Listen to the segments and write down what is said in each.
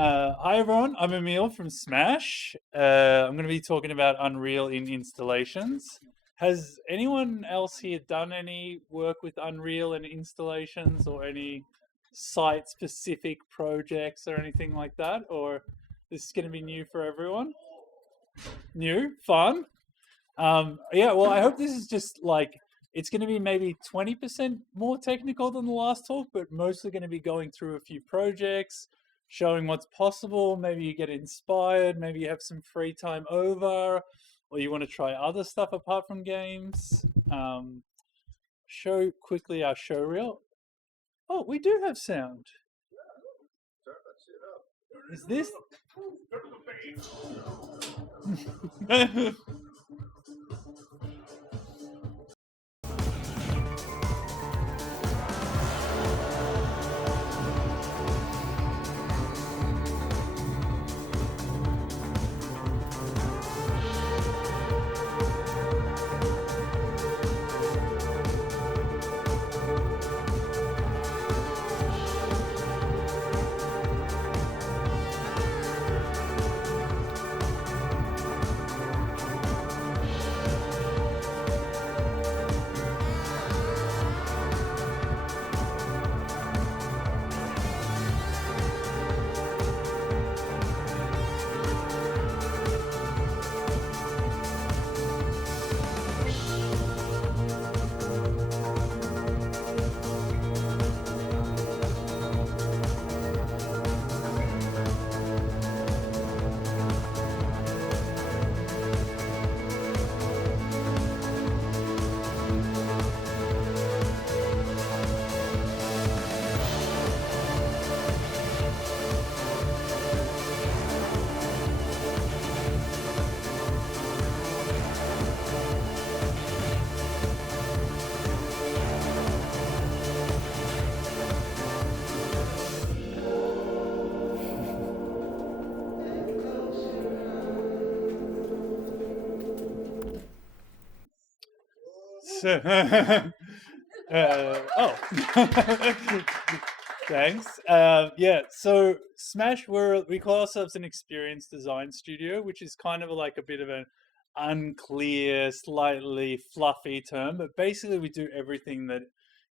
Hi everyone, I'm Emile from Smash. I'm going to be talking about Unreal in installations. Has anyone else here done any work with Unreal and installations or any site-specific projects or anything like that? Or this is going to be new for everyone? New? Fun? Yeah, well, I hope this is just like it's going to be maybe 20% more technical than the last talk, but mostly going to be going through a few projects, showing what's possible. Maybe you get inspired, maybe you have some free time over, or you want to try other stuff apart from games. Show quickly our show reel. Oh, we do have sound. Is this? So, oh, thanks. Yeah, so Smash, we call ourselves an experience design studio, which is kind of like a bit of an unclear, slightly fluffy term, but basically we do everything that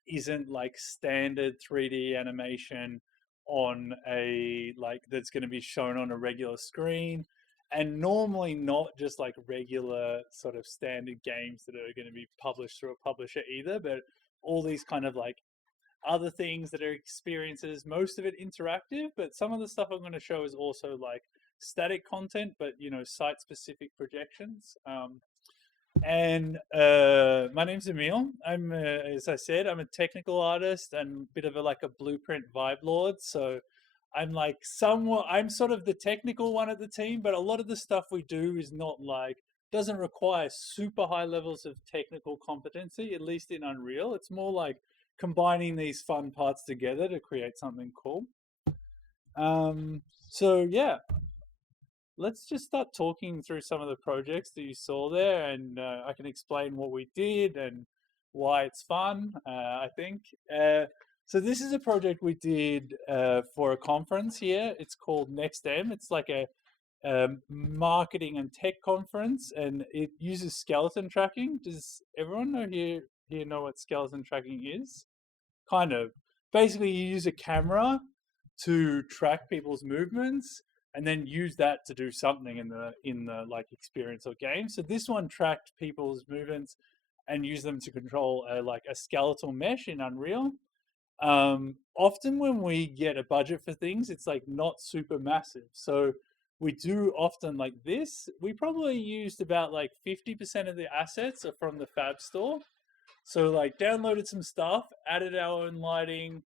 isn't like standard 3D animation on a like that's going to be shown on a regular screen, and normally not just like regular sort of standard games that are going to be published through a publisher either, but all these kind of like other things that are experiences, most of it interactive, but some of the stuff I'm going to show is also like static content, but site specific projections. And My name's Emile. As I said, I'm a technical artist and a bit of like a blueprint vibe lord. So I'm like somewhat, I'm sort of the technical one at the team, but a lot of the stuff we do is not like, doesn't require super high levels of technical competency, at least in Unreal. It's more like combining these fun parts together to create something cool. So yeah, let's just start talking through some of the projects that you saw there, and I can explain what we did and why it's fun. I think. So this is a project we did for a conference here. It's called NextM. It's like a marketing and tech conference, and it uses skeleton tracking. Does everyone here know what skeleton tracking is? Kind of. Basically, you use a camera to track people's movements and then use that to do something in the like experience or game. So this one tracked people's movements and used them to control like a skeletal mesh in Unreal. Often when we get a budget for things, it's like not super massive. So we do often like this. We probably used about like 50% of the assets are from the Fab store. So like downloaded some stuff, added our own lighting,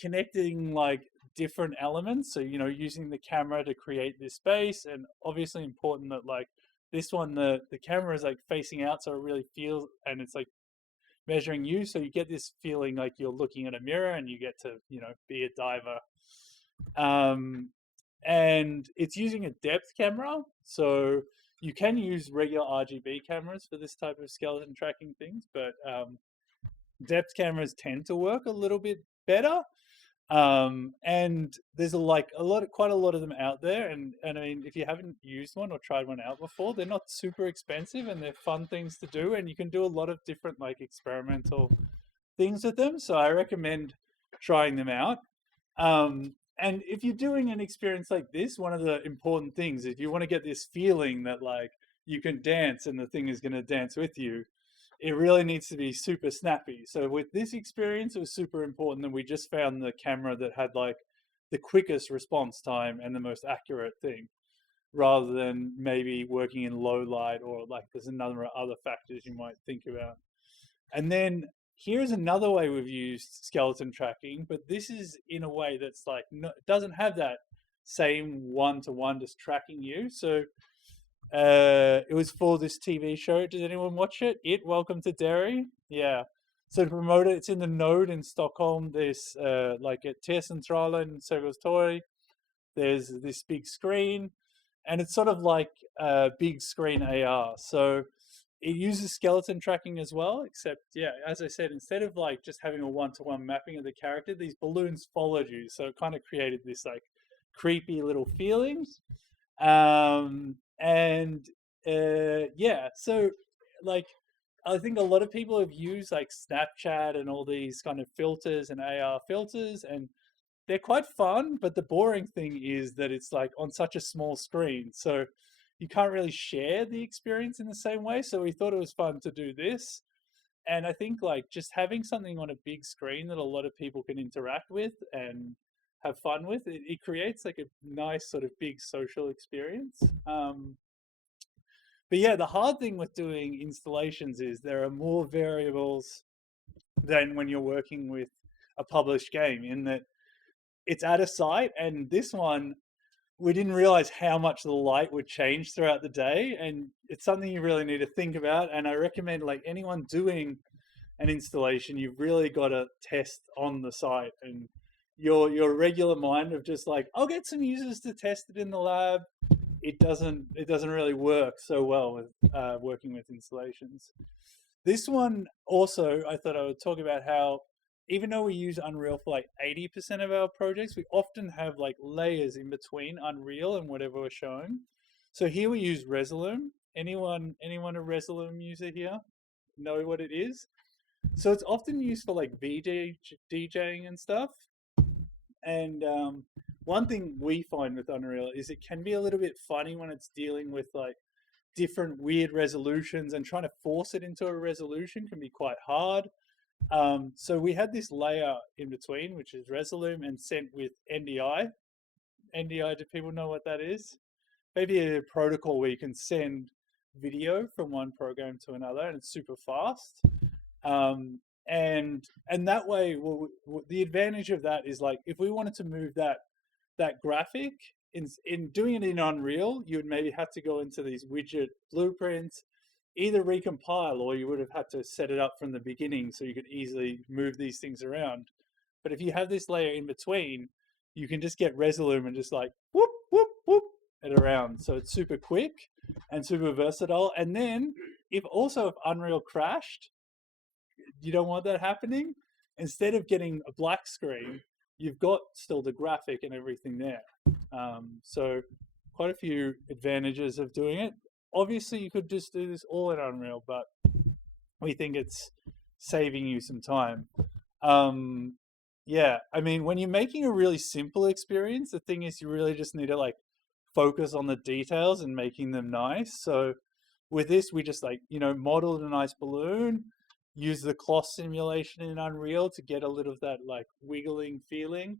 connecting like different elements. So using the camera to create this space, and obviously important that like this one, the camera is like facing out, so it really feels, and it's like measuring you, so you get this feeling like you're looking at a mirror, and you get to be a diver. And it's using a depth camera, so you can use regular RGB cameras for this type of skeleton tracking things, but depth cameras tend to work a little bit better. And there's quite a lot of them out there. And I mean, if you haven't used one or tried one out before, they're not super expensive and they're fun things to do. And you can do a lot of different like experimental things with them. So I recommend trying them out. And if you're doing an experience like this, one of the important things is you want to get this feeling that like you can dance and the thing is going to dance with you. It really needs to be super snappy. So with this experience, it was super important that we just found the camera that had like the quickest response time and the most accurate thing, rather than maybe working in low light or like there's another other factors you might think about. And then here's another way we've used skeleton tracking, but this is in a way that's like no, it doesn't have that same one to one just tracking you. So it was for this TV show. Does anyone watch it? Welcome to Derry. Yeah. So to promote it, it's in the Node in Stockholm. There's like at T-Centralen in Sergels Torg. There's this big screen, and it's sort of like big screen AR. So it uses skeleton tracking as well, except yeah, as I said, instead of like just having a one-to-one mapping of the character, these balloons followed you. So it kind of created this like creepy little feelings. And yeah, so like I think a lot of people have used like Snapchat and all these kind of filters and AR filters, and they're quite fun. But the boring thing is that it's like on such a small screen, so you can't really share the experience in the same way. So we thought it was fun to do this. And I think like just having something on a big screen that a lot of people can interact with and have fun with, it creates like a nice sort of big social experience. But yeah, the hard thing with doing installations is there are more variables than when you're working with a published game, in that it's at a site, and this one we didn't realize how much the light would change throughout the day, and it's something you really need to think about. And I recommend like anyone doing an installation, you've really got to test on the site, and your regular mind of just like I'll get some users to test it in the lab, it doesn't really work so well with working with installations. This one also, I thought I would talk about how even though we use Unreal for like 80% of our projects, we often have like layers in between Unreal and whatever we're showing. So here we use Resolume. Anyone a Resolume user here? Know what it is? So it's often used for like DJing and stuff. And one thing we find with Unreal is it can be a little bit funny when it's dealing with like different weird resolutions, and trying to force it into a resolution can be quite hard. So we had this layer in between, which is Resolume, and sent with NDI. NDI, do people know what that is? Maybe a protocol where you can send video from one program to another, and it's super fast. Um, and that way, well, the advantage of that is like if we wanted to move that graphic in doing it in Unreal, you would maybe have to go into these widget blueprints, either recompile, or you would have had to set it up from the beginning so you could easily move these things around. But if you have this layer in between, you can just get Resolume and just like whoop whoop whoop it around. So it's super quick and super versatile. And then if Unreal crashed, you don't want that happening. Instead of getting a black screen, you've got still the graphic and everything there. So quite a few advantages of doing it. Obviously, you could just do this all in Unreal, but we think it's saving you some time. Um, yeah, I mean, when you're making a really simple experience, the thing is you really just need to like focus on the details and making them nice. So with this, we just like, modeled a nice balloon, use the cloth simulation in Unreal to get a little of that like wiggling feeling,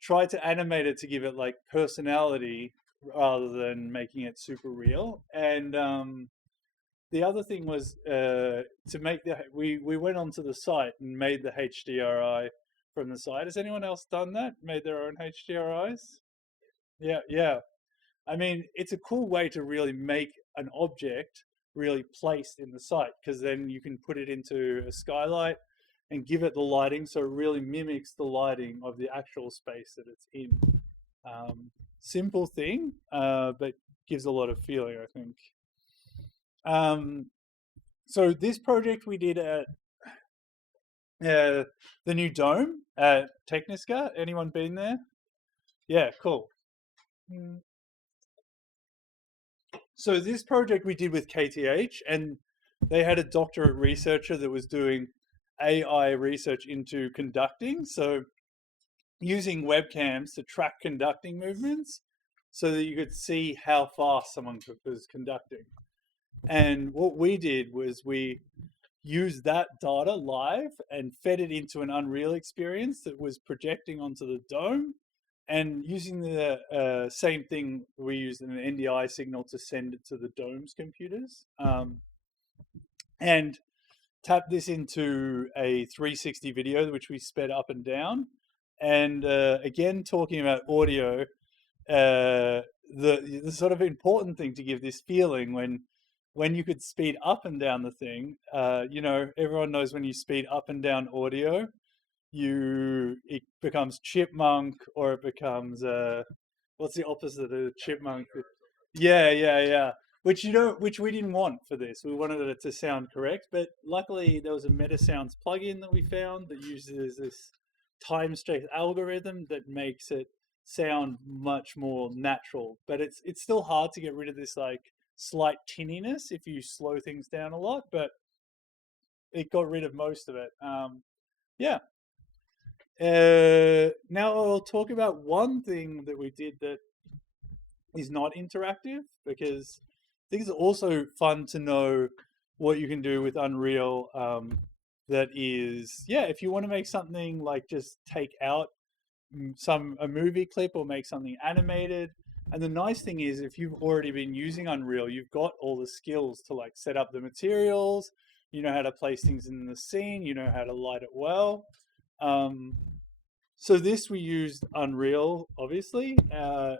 try to animate it to give it like personality rather than making it super real. And the other thing was to make we went onto the site and made the HDRI from the site. Has anyone else done that? Made their own HDRIs? Yeah, yeah. I mean, it's a cool way to really make an object really placed in the site, because then you can put it into a skylight and give it the lighting so it really mimics the lighting of the actual space that it's in. Simple thing, but gives a lot of feeling, I think. So this project we did at uh, the new dome at Technisca. Anyone been there? Yeah, cool. Mm. So this project we did with KTH, and they had a doctorate researcher that was doing AI research into conducting. So using webcams to track conducting movements, so that you could see how fast someone was conducting. And what we did was we used that data live and fed it into an Unreal experience that was projecting onto the dome, and using the same thing, we used an NDI signal to send it to the dome's computers, and tap this into a 360 video, which we sped up and down. And again, talking about audio, the sort of important thing to give this feeling when you could speed up and down the thing, everyone knows when you speed up and down audio, it becomes chipmunk, or it becomes what's the opposite of chipmunk? Yeah, yeah, yeah. Which we didn't want for this. We wanted it to sound correct, but luckily there was a MetaSounds plugin that we found that uses this time space algorithm that makes it sound much more natural. But it's still hard to get rid of this like slight tinniness if you slow things down a lot. But it got rid of most of it. Yeah. Now I'll talk about one thing that we did that is not interactive, because I think it's also fun to know what you can do with Unreal. That is, yeah, if you want to make something like just take out a movie clip or make something animated. And the nice thing is, if you've already been using Unreal, you've got all the skills to like set up the materials. You know how to place things in the scene. You know how to light it well. Um, so this we used Unreal, obviously,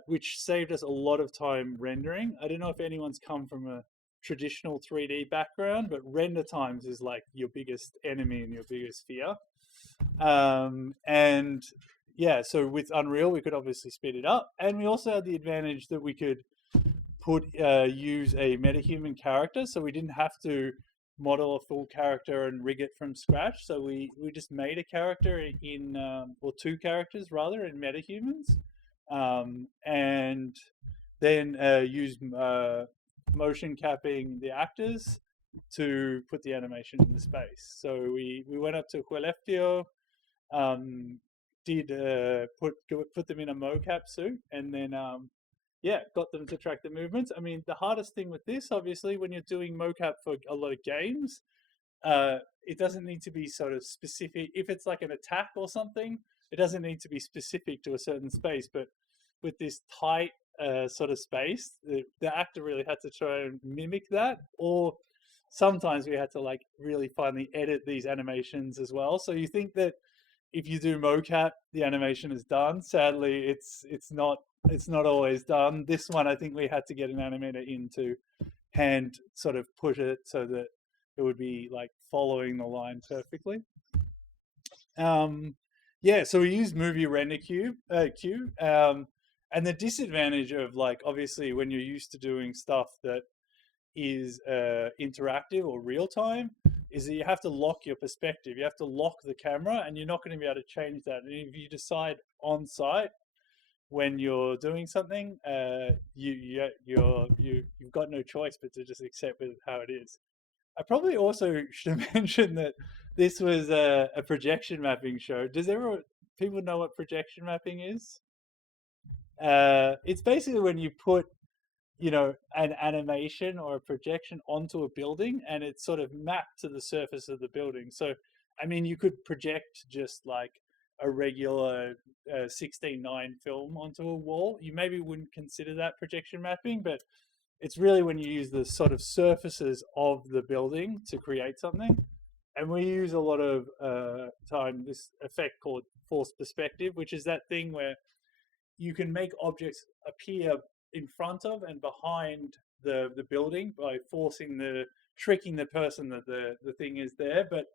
which saved us a lot of time rendering. I don't know if anyone's come from a traditional 3D background, but render times is like your biggest enemy and your biggest fear. And yeah, so with Unreal, we could obviously speed it up, and we also had the advantage that we could use a metahuman character, so we didn't have to model a full character and rig it from scratch. So we just made a character in or two characters rather in metahumans, and then used motion capping the actors to put the animation in the space. So we went up to Hueleftio, um, did put them in a mocap suit, and then yeah, got them to track the movements. I mean, the hardest thing with this, obviously, when you're doing mocap for a lot of games, it doesn't need to be sort of specific. If it's like an attack or something, it doesn't need to be specific to a certain space. But with this tight sort of space, the actor really had to try and mimic that. Or sometimes we had to like really finely edit these animations as well. So you think that if you do mocap, the animation is done. Sadly, it's not always done. This one, I think we had to get an animator in to hand sort of push it so that it would be like following the line perfectly. Yeah, so we use movie render queue. And the disadvantage of like obviously when you're used to doing stuff that is interactive or real time is that you have to lock your perspective. You have to lock the camera, and you're not going to be able to change that. And if you decide on site when you're doing something, you've got no choice but to just accept it how it is. I probably also should mention that this was a projection mapping show. Does everyone people know what projection mapping is? It's basically when you put an animation or a projection onto a building, and it's sort of mapped to the surface of the building. So, I mean, you could project just like a regular 16:9 film onto a wall. You maybe wouldn't consider that projection mapping, but it's really when you use the sort of surfaces of the building to create something. And we use a lot of time this effect called forced perspective, which is that thing where you can make objects appear in front of and behind the building by tricking the person that the thing is there. But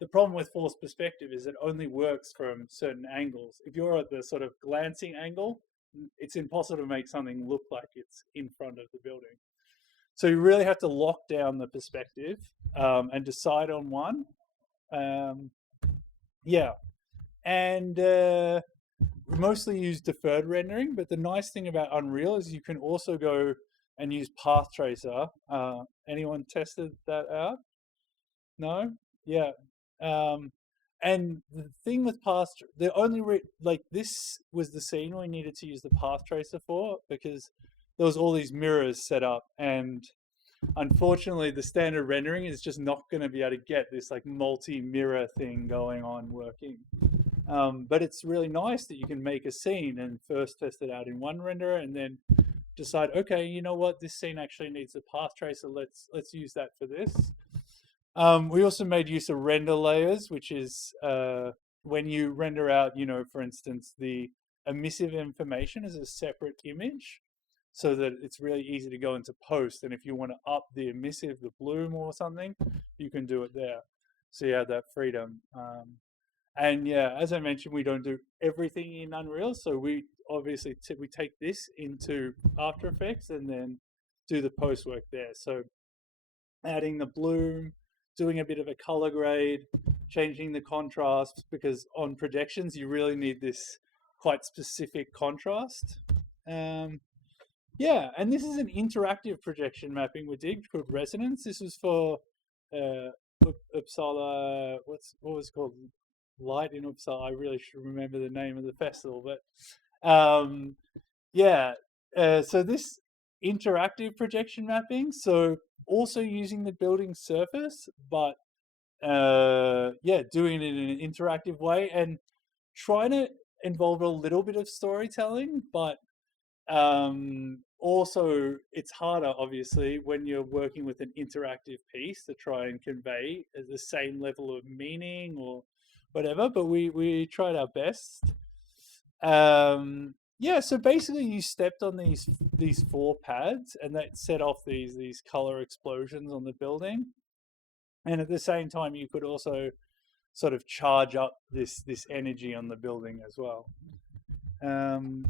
the problem with forced perspective is it only works from certain angles. If you're at the sort of glancing angle, it's impossible to make something look like it's in front of the building. So you really have to lock down the perspective and decide on one. Um, Yeah, and we mostly use deferred rendering. But the nice thing about Unreal is you can also go and use Path Tracer. Anyone tested that out? No? Yeah. Um, and the thing with the only like this was the scene we needed to use the path tracer for, because there was all these mirrors set up, and unfortunately the standard rendering is just not going to be able to get this like multi-mirror thing going on working. But it's really nice that you can make a scene and first test it out in one renderer and then decide, okay, you know what, this scene actually needs a path tracer. Let's use that for this. We also made use of render layers, which is when you render out, for instance, the emissive information as a separate image, so that it's really easy to go into post. And if you want to up the emissive, the bloom or something, you can do it there. So you have that freedom. And yeah, as I mentioned, we don't do everything in Unreal. So we obviously we take this into After Effects and then do the post work there. So adding the bloom, doing a bit of a color grade, changing the contrast, because on projections you really need this quite specific contrast. Um, yeah, and this is an interactive projection mapping we did called Resonance. This was for uh, Uppsala. What was it called? Light in Uppsala. I really should remember the name of the festival, but yeah. So this interactive projection mapping. So also using the building surface, but yeah, doing it in an interactive way and trying to involve a little bit of storytelling, but also it's harder obviously when you're working with an interactive piece to try and convey the same level of meaning or whatever, but we tried our best. Yeah, so basically you stepped on these four pads and that set off these color explosions on the building, and at the same time you could also sort of charge up this energy on the building as well. um,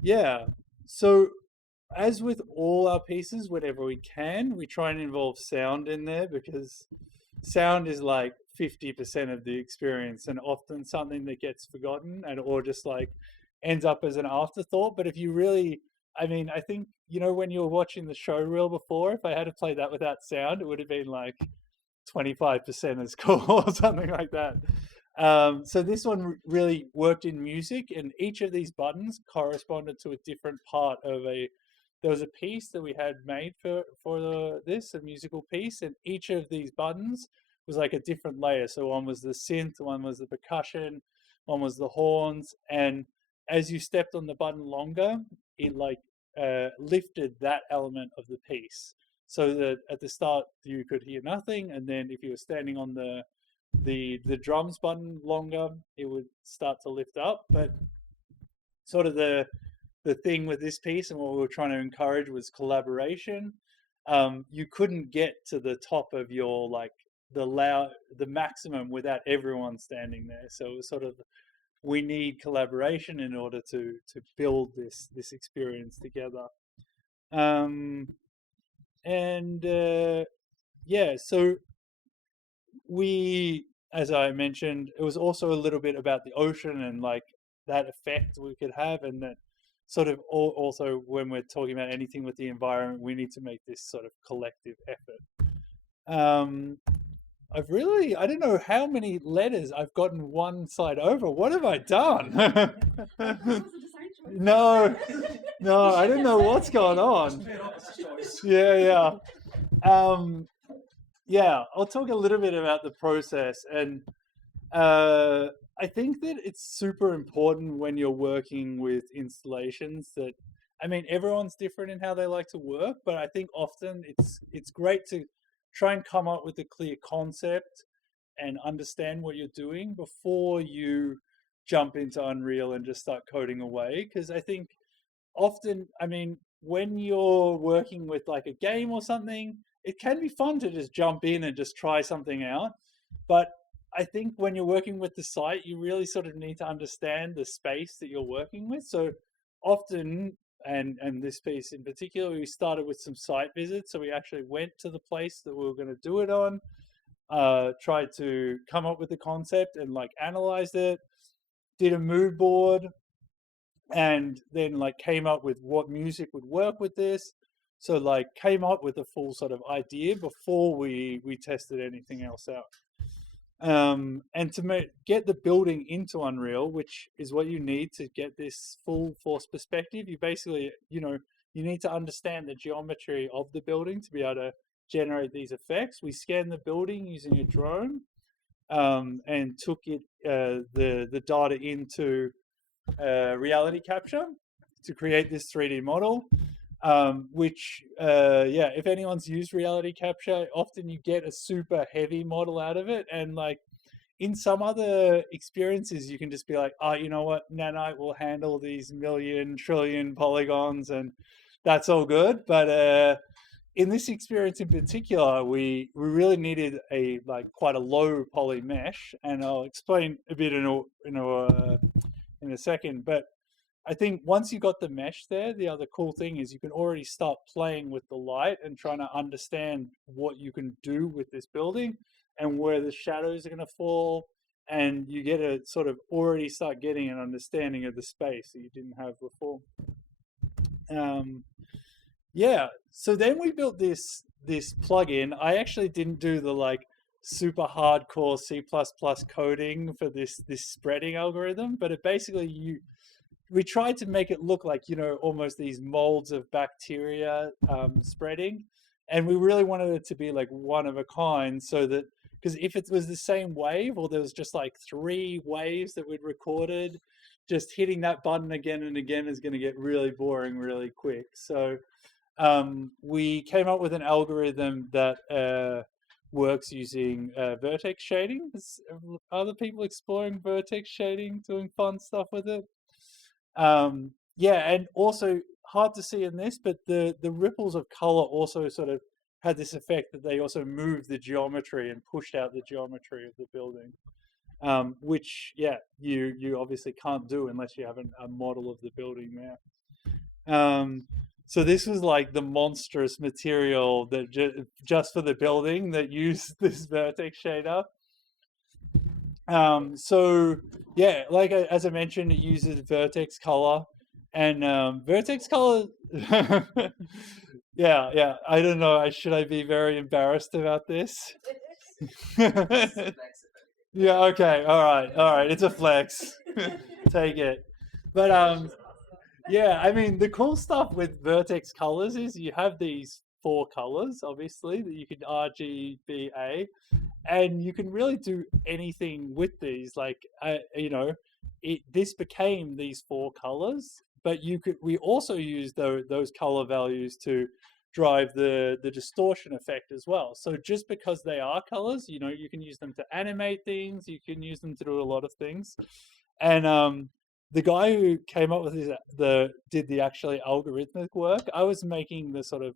yeah, so as with all our pieces, whenever we can, we try and involve sound in there, because sound is like 50% of the experience and often something that gets forgotten and or just like ends up as an afterthought. But if you really, I mean, I think, when you were watching the show reel before, if I had to play that without sound, it would have been like 25% as cool or something like that. So this one really worked in music, and each of these buttons corresponded to a different part of a. There was a piece that we had made for this, a musical piece, and each of these buttons was like a different layer. So one was the synth, one was the percussion, one was the horns, and as you stepped on the button longer, it like lifted that element of the piece, so that at the start you could hear nothing, and then if you were standing on the drums button longer, it would start to lift up. But sort of the thing with this piece and what we were trying to encourage was collaboration. You couldn't get to the top of your like the maximum without everyone standing there. So it was sort of, we need collaboration in order to build this experience together. Um, and yeah, so we, as I mentioned, it was also a little bit about the ocean and like that effect we could have, and that sort of also when we're talking about anything with the environment, we need to make this sort of collective effort. Um, I don't know how many letters I've gotten one side over. What have I done? No, no, I don't know what's going on. Yeah, yeah. Um, yeah, I'll talk a little bit about the process. And I think that it's super important when you're working with installations that, I mean, everyone's different in how they like to work, but I think often it's great to try and come up with a clear concept and understand what you're doing before you jump into Unreal and just start coding away. Because I think often, I mean, when you're working with like a game or something, it can be fun to just jump in and just try something out. But I think when you're working with the site, you really sort of need to understand the space that you're working with. So often, and this piece in particular, we started with some site visits. So we actually went to the place that we were going to do it on. tried to come up with the concept and like analyzed it, did a mood board, and then like came up with what music would work with this. So like came up with a full sort of idea before we tested anything else out. And to get the building into Unreal, which is what you need to get this full force perspective, you basically, you need to understand the geometry of the building to be able to generate these effects. We scanned the building using a drone, and took the data into reality capture to create this 3D model. Which, yeah, if anyone's used reality capture, often you get a super heavy model out of it. And like in some other experiences, you can just be like, oh, you know what, Nanite will handle these million trillion polygons and that's all good. But in this experience in particular, we really needed a like quite a low poly mesh, and I'll explain a bit in a second. But I think once you got the mesh there, the other cool thing is you can already start playing with the light and trying to understand what you can do with this building and where the shadows are going to fall. And you get to sort of already start getting an understanding of the space that you didn't have before. Yeah, so then we built this plugin. I actually didn't do the like super hardcore C++ coding for this spreading algorithm, but it basically we tried to make it look like, almost these molds of bacteria spreading. And we really wanted it to be like one of a kind, so that, because if it was the same wave, or there was just like 3 waves that we'd recorded, just hitting that button again and again is going to get really boring really quick. So we came up with an algorithm that works using vertex shading. There's other people exploring vertex shading, doing fun stuff with it. Yeah, and also hard to see in this, but the ripples of color also sort of had this effect that they also moved the geometry and pushed out the geometry of the building, which, yeah, you obviously can't do unless you have a model of the building there. So this was like the monstrous material that just for the building that used this vertex shader. So yeah, like as I mentioned, it uses vertex color, and vertex color. Yeah. I don't know. Should I be very embarrassed about this? Yeah. Okay. All right. It's a flex. Take it. But yeah. I mean, the cool stuff with vertex colors is you have these 4 colors, obviously, that you can RGBA, and you can really do anything with these. Like, this became these 4 colors, but we also use those color values to drive the distortion effect as well. So just because they are colors, you can use them to animate things, you can use them to do a lot of things. And the guy who came up with did the actually algorithmic work, I was making the sort of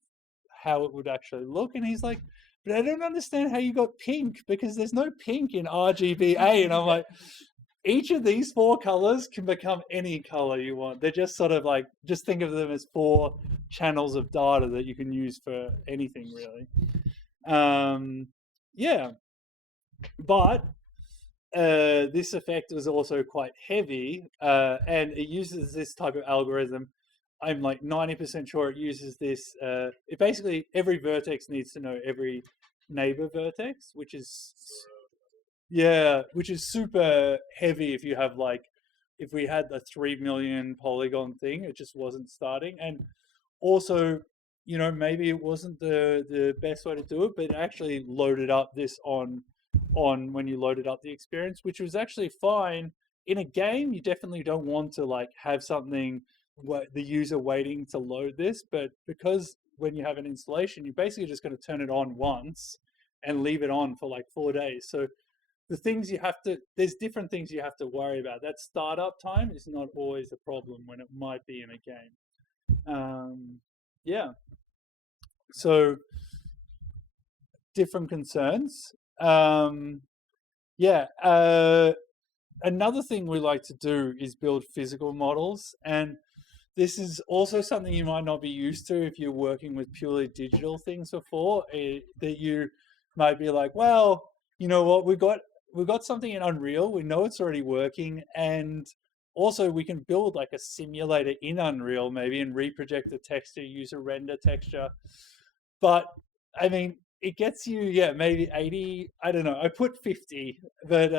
how it would actually look, and he's like, but I don't understand how you got pink, because there's no pink in RGBA. And I'm like, each of these 4 colors can become any color you want. They're just sort of like, just think of them as 4 channels of data that you can use for anything, really. Yeah. But this effect was also quite heavy, and it uses this type of algorithm. I'm like 90% sure it uses this. It basically, every vertex needs to know every neighbor vertex, which is super heavy. If you have like, if we had the 3 million polygon thing, it just wasn't starting. And also, maybe it wasn't the best way to do it, but it actually loaded up this on when you loaded up the experience, which was actually fine. In a game, you definitely don't want to like have something the user waiting to load this, but because when you have an installation, you're basically just going to turn it on once and leave it on for like 4 days. So the things there's different things you have to worry about. That startup time is not always a problem when it might be in a game. Yeah. So different concerns. Yeah. Another thing we like to do is build physical models, and this is also something you might not be used to if you're working with purely digital things before, that you might be like, well, you know what, we got something in Unreal. We know it's already working, and also we can build like a simulator in Unreal maybe and reproject the texture, use a render texture. But I mean, it gets you, yeah, maybe 80. I don't know. I put 50, but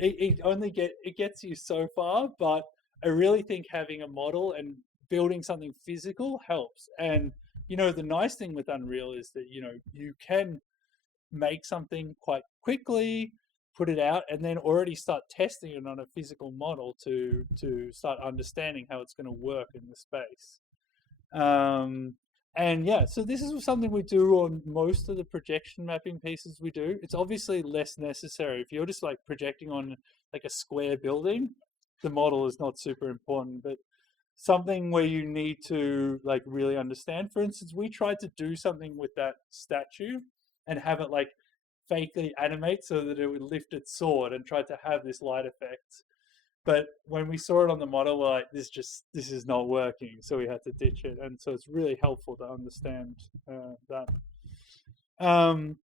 it gets you so far. But I really think having a model and building something physical helps. And the nice thing with Unreal is that you can make something quite quickly, put it out, and then already start testing it on a physical model to start understanding how it's going to work in the space. Um, and yeah, so this is something we do on most of the projection mapping pieces we do. It's obviously less necessary. If you're just like projecting on like a square building, the model is not super important, but something where you need to like really understand. For instance, we tried to do something with that statue and have it like fakely animate so that it would lift its sword and tried to have this light effect. But when we saw it on the model, we're like, this is not working, so we had to ditch it. And so it's really helpful to understand that. Um,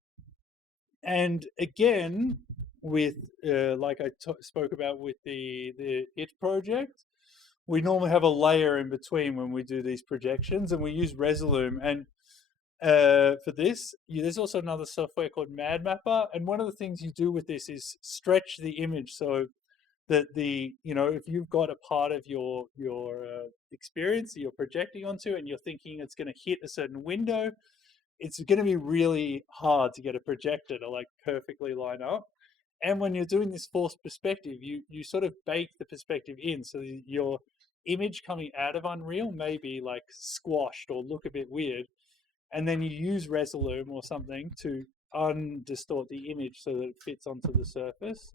and again, with like I spoke about with the it project, we normally have a layer in between when we do these projections, and we use Resolume. And for this, there's also another software called Mad Mapper, and one of the things you do with this is stretch the image so that if you've got a part of your experience that you're projecting onto, and you're thinking it's going to hit a certain window, it's going to be really hard to get a projector to like perfectly line up. And when you're doing this forced perspective, you sort of bake the perspective in, so your image coming out of Unreal may be like squashed or look a bit weird, and then you use Resolume or something to undistort the image so that it fits onto the surface.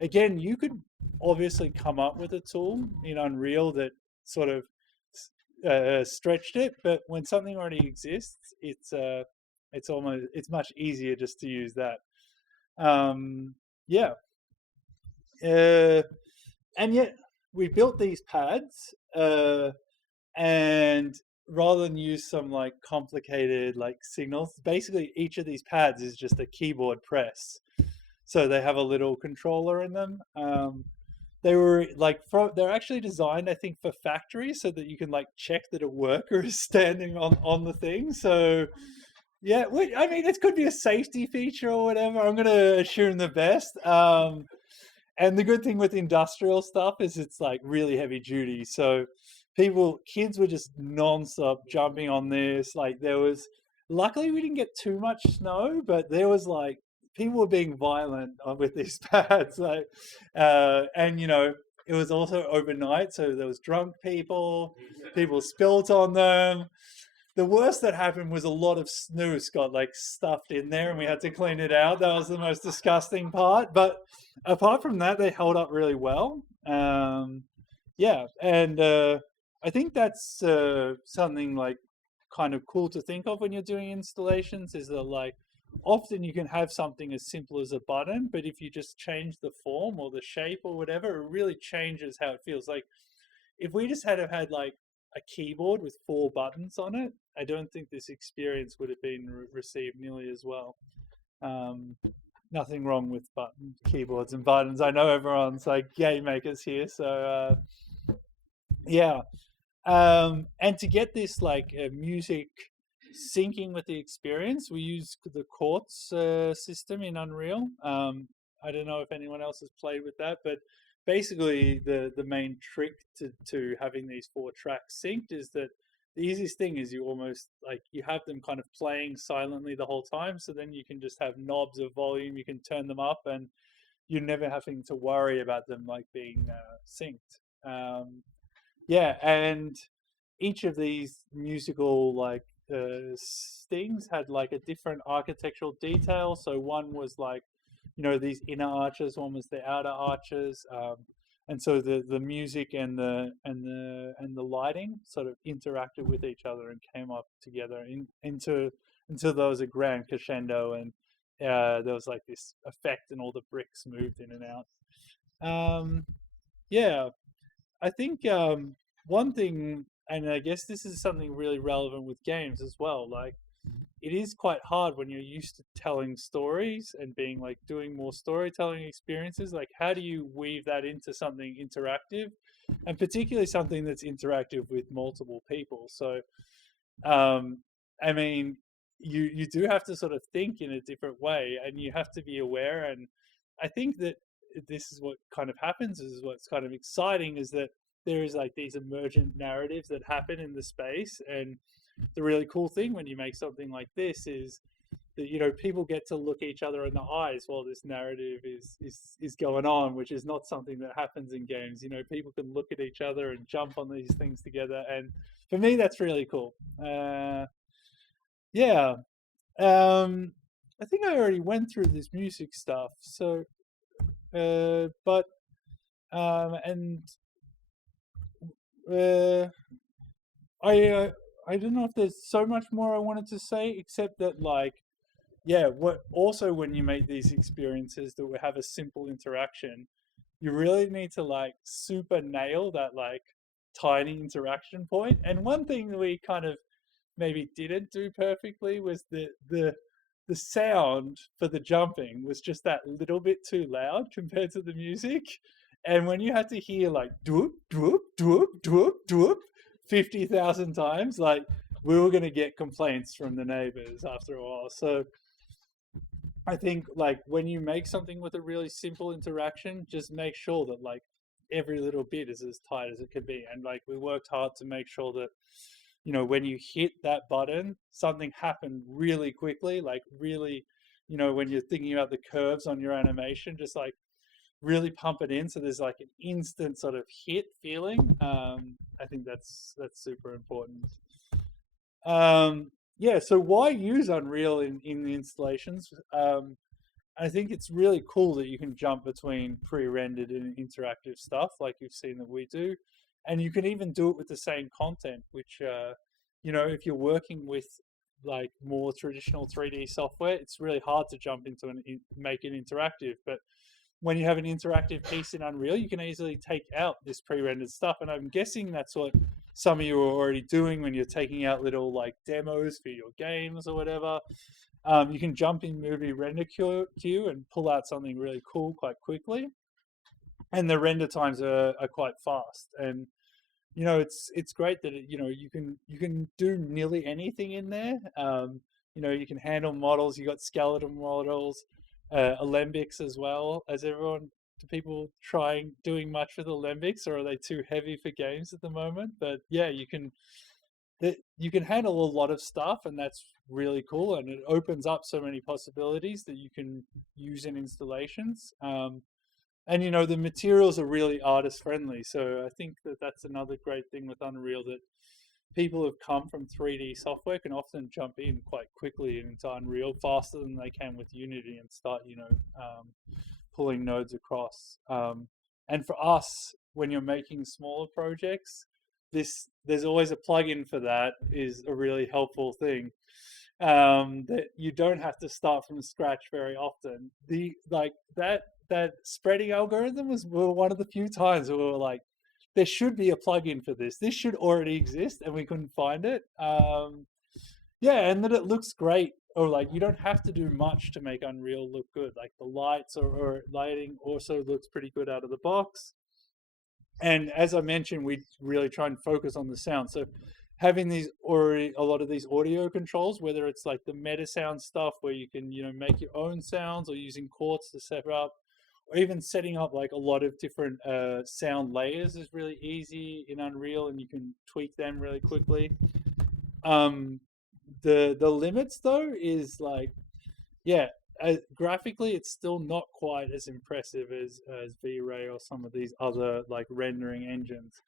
Again, you could obviously come up with a tool in Unreal that sort of stretched it, but when something already exists, it's much easier just to use that. Yeah, and yet we built these pads, and rather than use some like complicated like signals, basically each of these pads is just a keyboard press. So they have a little controller in them. They're actually designed, I think, for factories so that you can like check that a worker is standing on the thing. So yeah, I mean, it could be a safety feature or whatever. I'm gonna assume the best. And the good thing with industrial stuff is it's like really heavy duty. So kids were just nonstop jumping on this. Like luckily we didn't get too much snow, but there was like people were being violent with these pads. Like, and it was also overnight, so there was drunk people spilt on them. The worst that happened was a lot of snooze got like stuffed in there and we had to clean it out. That was the most disgusting part. But apart from that, they held up really well. Yeah, and I think that's something like kind of cool to think of when you're doing installations, is that like often you can have something as simple as a button, but if you just change the form or the shape or whatever, it really changes how it feels. Like if we just had like a keyboard with 4 buttons on it, I don't think this experience would have been received nearly as well. Nothing wrong with keyboards and buttons. I know everyone's like game makers here, so yeah. And to get this like music syncing with the experience, we use the quartz system in Unreal. I don't know if anyone else has played with that, but basically the main trick to having these 4 tracks synced is that the easiest thing is you have them kind of playing silently the whole time, so then you can just have knobs of volume, you can turn them up, and you're never having to worry about them like being synced. Yeah, and each of these musical like things had like a different architectural detail. So one was like these inner arches, one was the outer arches, and so the music and the lighting sort of interacted with each other and came up together until there was a grand crescendo, and there was like this effect and all the bricks moved in and out. Yeah, I think one thing, and I guess this is something really relevant with games as well, like it is quite hard when you're used to telling stories and being like doing more storytelling experiences. Like, how do you weave that into something interactive, and particularly something that's interactive with multiple people? So, um, I mean, you do have to sort of think in a different way, and you have to be aware. And I think that this is what kind of happens. Is what's kind of exciting is that there is like these emergent narratives that happen in the space. And the really cool thing when you make something like this is that, you know, people get to look each other in the eyes while this narrative is going on, which is not something that happens in games. You know, people can look at each other and jump on these things together, and for me that's really cool. Yeah. I think I already went through this music stuff, so but and uh I uh, I don't know if there's so much more I wanted to say, except that, like, yeah, what also when you make these experiences that we have a simple interaction, you really need to like super nail that like tiny interaction point. And one thing that we kind of maybe didn't do perfectly was the sound for the jumping was just that little bit too loud compared to the music. And when you had to hear like doop doop doop doop doop 50,000 times, like, we were going to get complaints from the neighbors after a while. So I think, like, when you make something with a really simple interaction, just make sure that like every little bit is as tight as it can be. And like, we worked hard to make sure that, you know, when you hit that button, something happened really quickly. Like, really, you know, when you're thinking about the curves on your animation, just like really pump it in so there's like an instant sort of hit feeling. I think that's super important. Yeah, so why use Unreal in the installations? I think it's really cool that you can jump between pre-rendered and interactive stuff like you've seen that we do, and you can even do it with the same content. Which, you know, if you're working with like more traditional 3D software, it's really hard to jump into and make it interactive. But when you have an interactive piece in Unreal, you can easily take out this pre-rendered stuff. And I'm guessing that's what some of you are already doing when you're taking out little like demos for your games or whatever. You can jump in movie render queue and pull out something really cool quite quickly, and the render times are quite fast. And you know, it's great that you know, you can do nearly anything in there. You know, you can handle models. You got skeleton models, alembics as well. As everyone, do people trying doing much with alembics, or are they too heavy for games at the moment? But yeah, you can handle a lot of stuff, and that's really cool. And it opens up so many possibilities that you can use in installations. And you know, the materials are really artist friendly, so I think that that's another great thing with Unreal, that people who've come from 3D software can often jump in quite quickly into Unreal faster than they can with Unity and start, you know, pulling nodes across. And for us, when you're making smaller projects, this there's always a plugin for that is a really helpful thing. That you don't have to start from scratch very often. The like that spreading algorithm was one of the few times where we were like, there should be a plugin for this. This should already exist, and we couldn't find it. Yeah, and that it looks great, or like you don't have to do much to make Unreal look good. Like the lights or lighting also looks pretty good out of the box. And as I mentioned, we really try and focus on the sound. So having these already a lot of these audio controls, whether it's like the meta sound stuff where you can, you know, make your own sounds, or using chords to set up, or even setting up like a lot of different sound layers is really easy in Unreal, and you can tweak them really quickly. Um, the limits though is like, yeah, graphically it's still not quite as impressive as V-Ray or some of these other like rendering engines.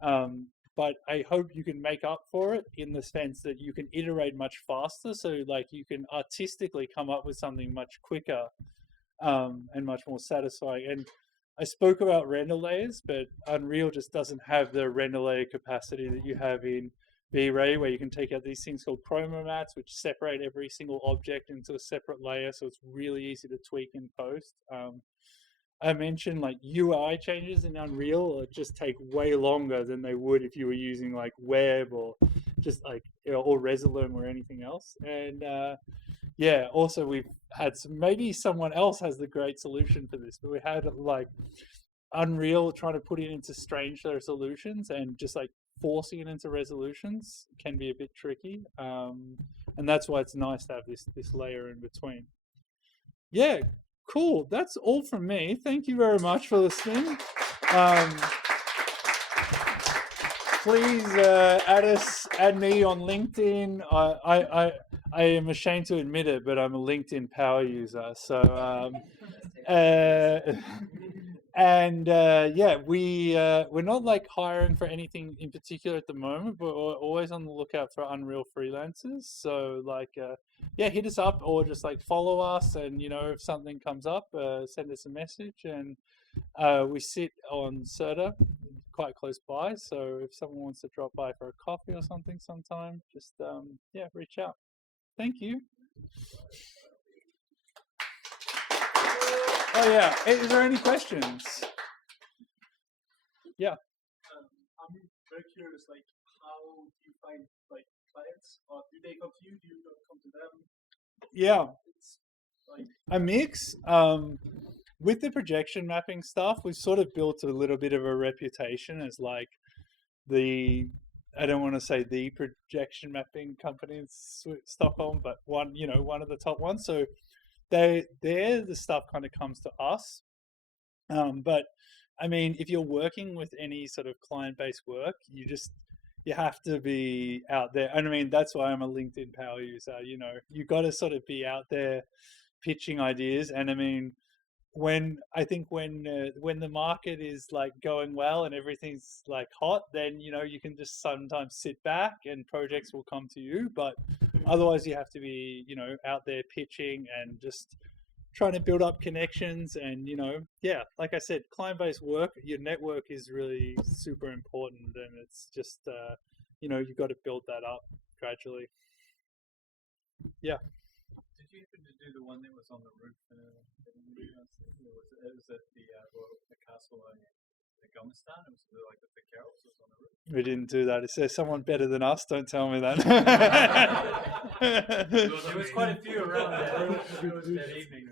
But I hope you can make up for it in the sense that you can iterate much faster. So like you can artistically come up with something much quicker, and much more satisfying. And I spoke about render layers, but Unreal just doesn't have the render layer capacity that you have in V-Ray, where you can take out these things called chroma mats, which separate every single object into a separate layer, so it's really easy to tweak in post. I mentioned like UI changes in Unreal just take way longer than they would if you were using like web or just like or Resolume or anything else. And also we've had maybe someone else has the great solution for this, but we had like Unreal trying to put it into strange resolutions, and just like forcing it into resolutions can be a bit tricky. And that's why it's nice to have this layer in between. Yeah, cool. That's all from me. Thank you very much for listening. Um, Please add me on LinkedIn. I am ashamed to admit it, but I'm a LinkedIn power user. So uh, and we're not like hiring for anything in particular at the moment, but we're always on the lookout for Unreal freelancers. So like hit us up, or just like follow us, and if something comes up, send us a message. And we sit on Serta, quite close by. So if someone wants to drop by for a coffee or something sometime, just reach out. Thank you. Oh yeah. Is there any questions? Yeah. I'm very curious. Like, how do you find like clients? Or do they come to you? Do you come to them? Yeah. It's like a mix. With the projection mapping stuff, we've sort of built a little bit of a reputation as like I don't want to say the projection mapping company in Stockholm, but one of the top ones. So the stuff kind of comes to us. But I mean, if you're working with any sort of client-based work, you have to be out there. And I mean, that's why I'm a LinkedIn power user. You got to sort of be out there pitching ideas. And I mean, when the market is like going well and everything's like hot, then you can just sometimes sit back and projects will come to you. But otherwise, you have to be out there pitching and just trying to build up connections. And like I said, client-based work, your network is really super important, and it's just you've got to build that up gradually. Yeah. Did you happen to do the one that was on the roof? It was at the castle in Afghanistan. It was like the carols was on the roof. We didn't do that. Is there someone better than us? Don't tell me that. There was quite a few around that evening.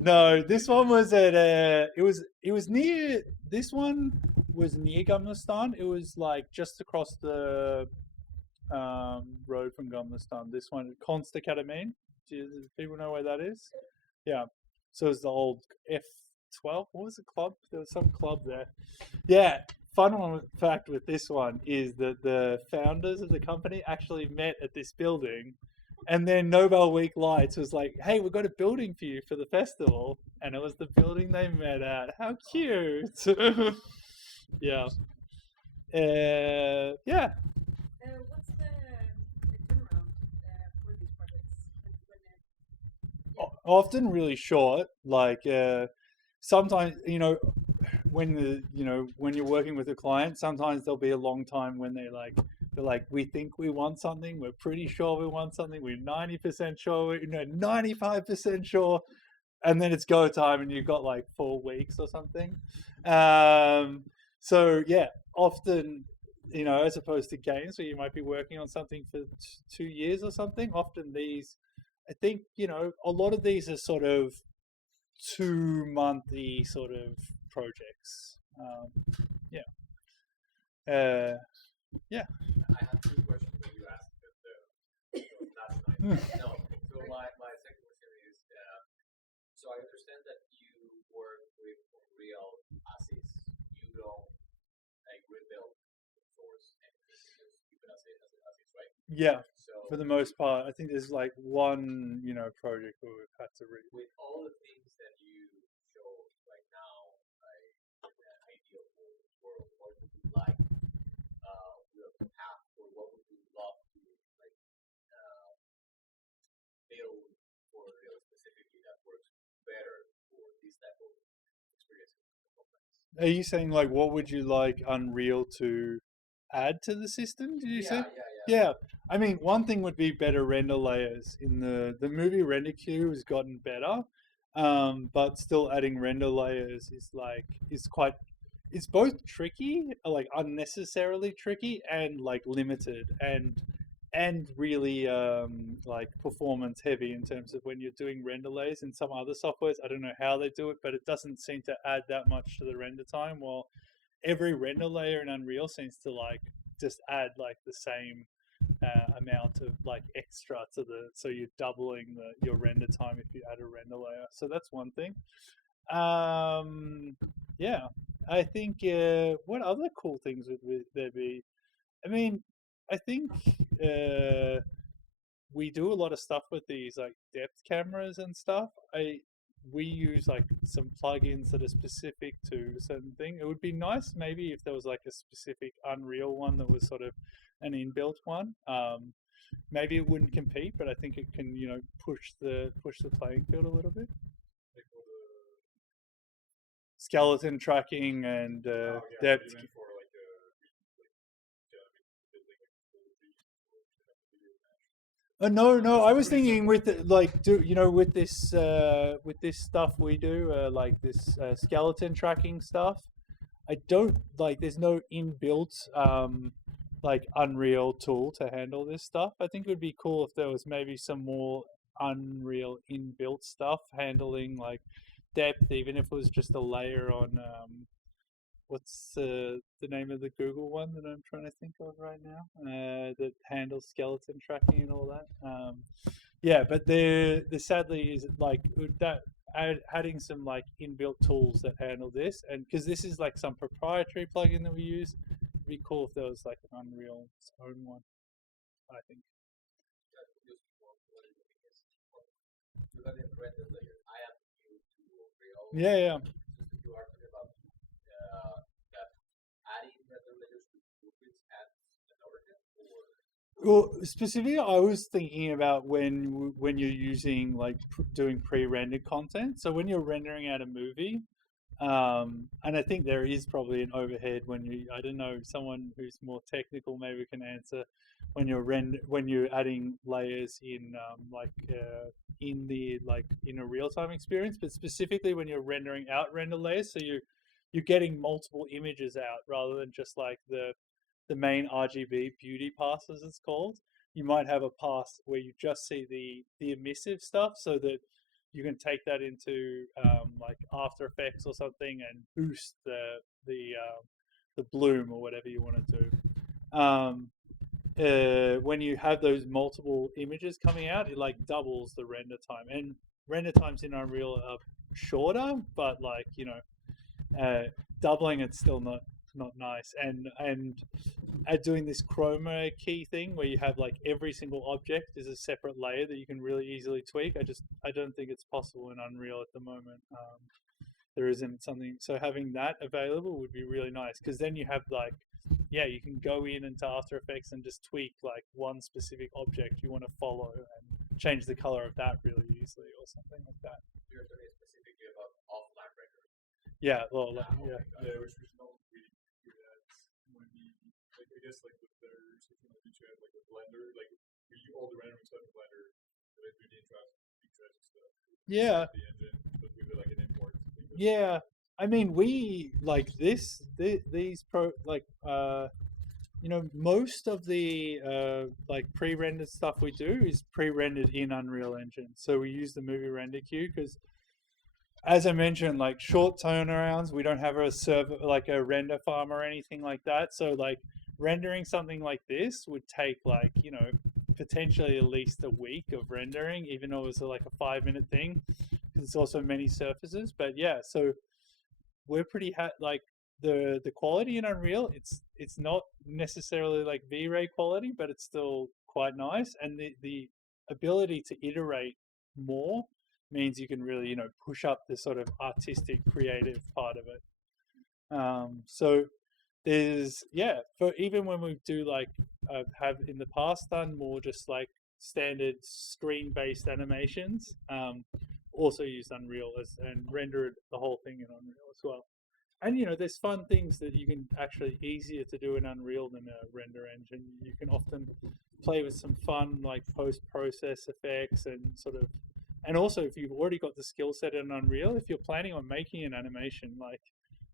No, this one was at it was near. This one was near Gumlistan. It was like just across the road from Gumlistan. This one, Konstakademin. Do people know where that is? Yeah. So it's the old F12. What was the club? There was some club there. Yeah. Fun fact with this one is that the founders of the company actually met at this building, and then Nobel Week Lights was like, "Hey, we've got a building for you for the festival," and it was the building they met at. How cute! Yeah. Yeah. What's the turnaround for these projects? Often really short. Like sometimes when you're working with a client, sometimes there'll be a long time when they're like, we think we want something, we're pretty sure we want something, we're 90% sure, 95% sure, and then it's go time, and you've got like 4 weeks or something. So yeah, often as opposed to games where you might be working on something for 2 years or something, often these, I think, a lot of these are sort of 2-monthy sort of projects. Yeah. Yeah. I have 2 questions that you asked last night. So my second question is, so I understand that you work with real assets. You don't like rebuild source and just keep it as assets, right? Yeah. So For the most part, I think there's like one project where we've had to with all the things that you show right now, like in the ideal world, what would you like the path, or what would you love to like build for real specifically that works better for this type of experience? Are you saying like what would you like Unreal to add to the system? Did you say? Yeah. I mean, one thing would be better render layers. In the movie render queue has gotten better, but still adding render layers is it's both tricky, like unnecessarily tricky, and like limited, and really like performance heavy in terms of when you're doing render layers in some other softwares. I don't know how they do it, but it doesn't seem to add that much to the render time. While every render layer in Unreal seems to like just add like the same amount of like extra to the, so you're doubling your render time if you add a render layer. So that's one thing. Yeah, I think what other cool things would there be? I mean, I think we do a lot of stuff with these like depth cameras and stuff. We use like some plugins that are specific to a certain thing. It would be nice maybe if there was like a specific Unreal one that was sort of an inbuilt one. Maybe it wouldn't compete, but I think it can, you know, push the playing field a little bit. Like for the Skeleton tracking and yeah, depth. you meant for like building like full 3D or video mesh. No. I was Pretty thinking simple. with like with this stuff we do like this skeleton tracking stuff. I don't like. There's no inbuilt like Unreal tool to handle this stuff. I think it would be cool if there was maybe some more Unreal inbuilt stuff handling like depth, even if it was just a layer on what's the name of the Google one that I'm trying to think of right now that handles skeleton tracking and all that. Yeah, but the sadly is like that adding some like inbuilt tools that handle this, and because this is like some proprietary plugin that we use, it'd be cool if there was like an Unreal own one. I think. Regarding render layer, I am new to Unreal. Yeah. You are talking about that adding render layers to blueprints adds an overhead, or Well, specifically, I was thinking about when you're using like doing pre-rendered content. So when you're rendering out a movie, and I think there is probably an overhead when you, I don't know, someone who's more technical maybe can answer when you're adding layers in in the like in a real-time experience, but specifically when you're rendering out render layers, so you're getting multiple images out rather than just like the main RGB beauty pass, as it's called. You might have a pass where you just see the emissive stuff, so that you can take that into like After Effects or something and boost the bloom or whatever you want to do. When you have those multiple images coming out, it like doubles the render time, and render times in Unreal are shorter, but like doubling it's still not nice. And doing this chroma key thing where you have like every single object is a separate layer that you can really easily tweak. I don't think it's possible in Unreal at the moment. There isn't something, so having that available would be really nice, because then you have like, yeah, you can go in into After Effects and just tweak like one specific object you want to follow and change the color of that really easily or something like that. you're talking specifically about offline rendering. Yeah, well, like, Yeah, yeah. which we should not really do that when we like I guess like with their system that you have like with Blender, like we do all the rendering stuff in Blender, the 3D interactive stuff. Yeah. The engine, but we do like an import. Yeah, I mean, we like these pro like most of the like pre-rendered stuff we do is pre-rendered in Unreal Engine. So we use the movie render queue because, as I mentioned, like short turnarounds, we don't have a server like a render farm or anything like that. So like rendering something like this would take like potentially at least a week of rendering, even though it was like a 5-minute thing, because it's also many surfaces. But yeah, so we're pretty like the quality in Unreal. It's not necessarily like V-Ray quality, but it's still quite nice, and the ability to iterate more means you can really push up the sort of artistic creative part of it. So there's for even when we do like have in the past done more just like standard screen based animations, also used Unreal and rendered the whole thing in Unreal as well. And there's fun things that you can actually easier to do in Unreal than a render engine. You can often play with some fun like post process effects and sort of, and also if you've already got the skill set in Unreal, if you're planning on making an animation, like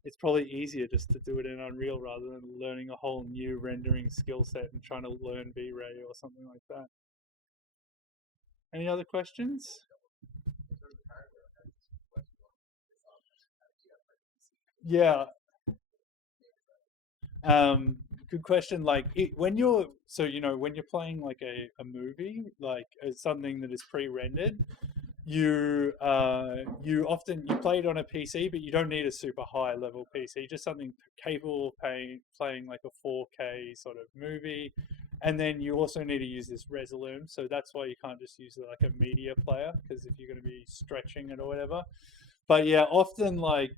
it's probably easier just to do it in Unreal rather than learning a whole new rendering skill set and trying to learn V-Ray or something like that. Any other questions? Yeah. Good question. Like when you're when you're playing like a movie, like something that is pre-rendered, you often you play it on a PC, but you don't need a super high level PC, just something capable of playing like a 4K sort of movie. And then you also need to use this Resolume, so that's why you can't just use like a media player, because if you're going to be stretching it or whatever. But yeah, often like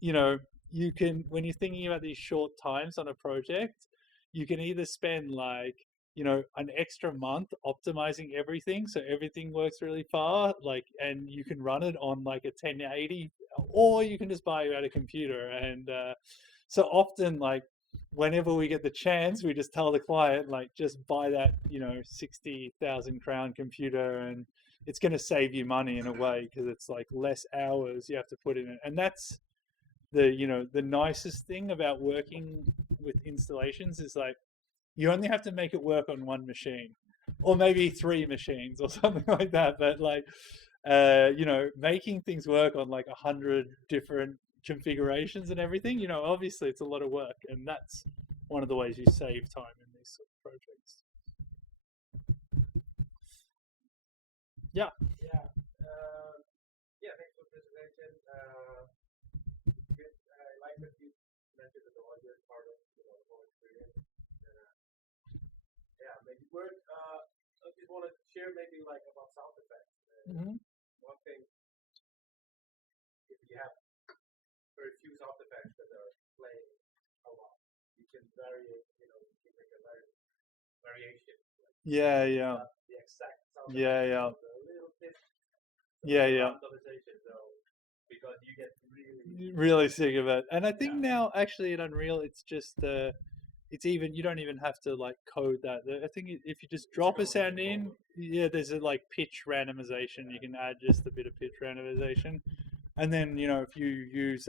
you can, when you're thinking about these short times on a project, you can either spend like an extra month optimizing everything so everything works really fast, like, and you can run it on like a 1080, or you can just buy out a computer. And so often, like, whenever we get the chance, we just tell the client, like, just buy that 60,000 crown computer, and it's going to save you money in a way, because it's like less hours you have to put in it. And that's the nicest thing about working with installations, is like you only have to make it work on one machine, or maybe 3 machines or something like that. But like making things work on like 100 different configurations and everything, obviously it's a lot of work, and that's one of the ways you save time in these sort of projects. Yeah. Thanks for the presentation. I like that you mentioned that the audio is part of the whole experience. Maybe work. I just want to share maybe like about sound effects. One thing, if you have very few sound effects that are playing a lot, you can vary it. You can make a variation. Yeah. The exact sound Yeah. effect, a little bit. Because you get really sick of it. And I think now actually in Unreal, it's just you don't even have to like code that. I think if you just drop a sound in, there's a like pitch randomization. You can add just a bit of pitch randomization, and then if you use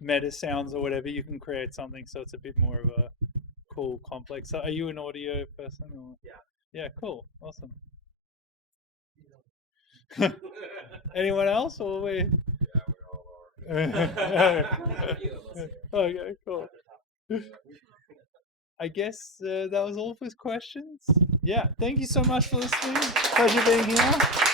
meta sounds or whatever, you can create something so it's a bit more of a cool complex. So are you an audio person? Or? Yeah, cool, awesome. Anyone else, or we? Yeah, we all are. Okay, cool. I guess that was all for questions. Yeah, thank you so much for listening. Pleasure being here.